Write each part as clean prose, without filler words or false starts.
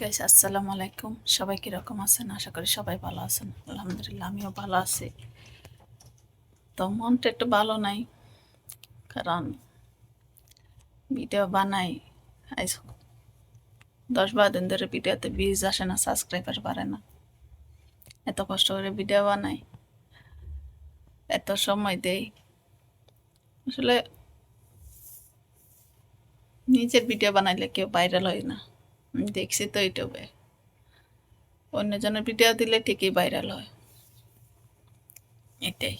Guys আসসালামু আলাইকুম। সবাই কিরকম আছেন? আশা করি সবাই ভালো আছেন। আলহামদুলিল্লাহ আমিও ভালো আছি। তো মনটা একটু ভালো নাই, কারণ ভিডিও বানাই আজ 10-12 দিন ধরে ভিডিওতে ভিউজ আসে না, সাবস্ক্রাইবার বাড়ে না। এত কষ্ট করে ভিডিও বানাই, এত সময় দেই, আসলে নিজের ভিডিও বানাইলে কেউ ভাইরাল হয় না। আমি দেখছি তো ইউটিউবে, অন্যজনের ভিডিও দিলে ঠিকই ভাইরাল হয়। এটাই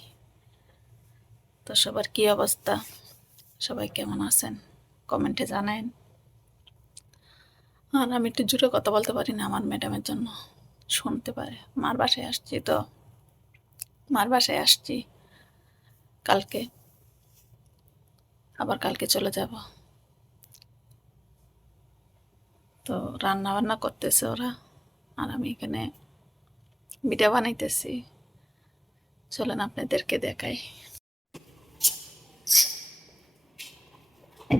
তো। সবার কি অবস্থা? সবাই কেমন আছেন? কমেন্টে জানান। আর আমি একটু জোরে কথা বলতে পারি না, আমার ম্যাডামের জন্য শুনতে পারে। মার বাসায় আসছি তো, মার বাসায় আসছি কালকে, আবার কালকে চলে যাব। তো রান্না বান্না করতেছে ওরা, আর আমি এখানে ভিডিও বানাইতেছি। চলেন আপনাদেরকে দেখাই।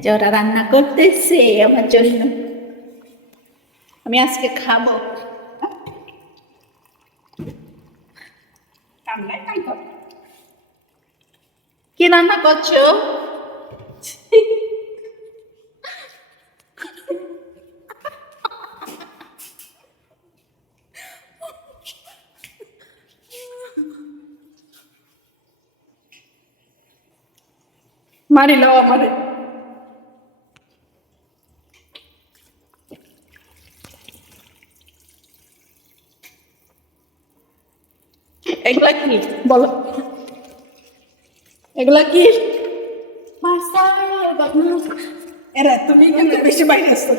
যে ওরা রান্না করতেছে আমার জন্য, আমি আজকে খাবো। কি রান্না করছো? মারি লাও আমারে। এগুলা কি বলো? এগুলা কি? এরা তুমি কিন্তু বেশি বাইরে আসছো।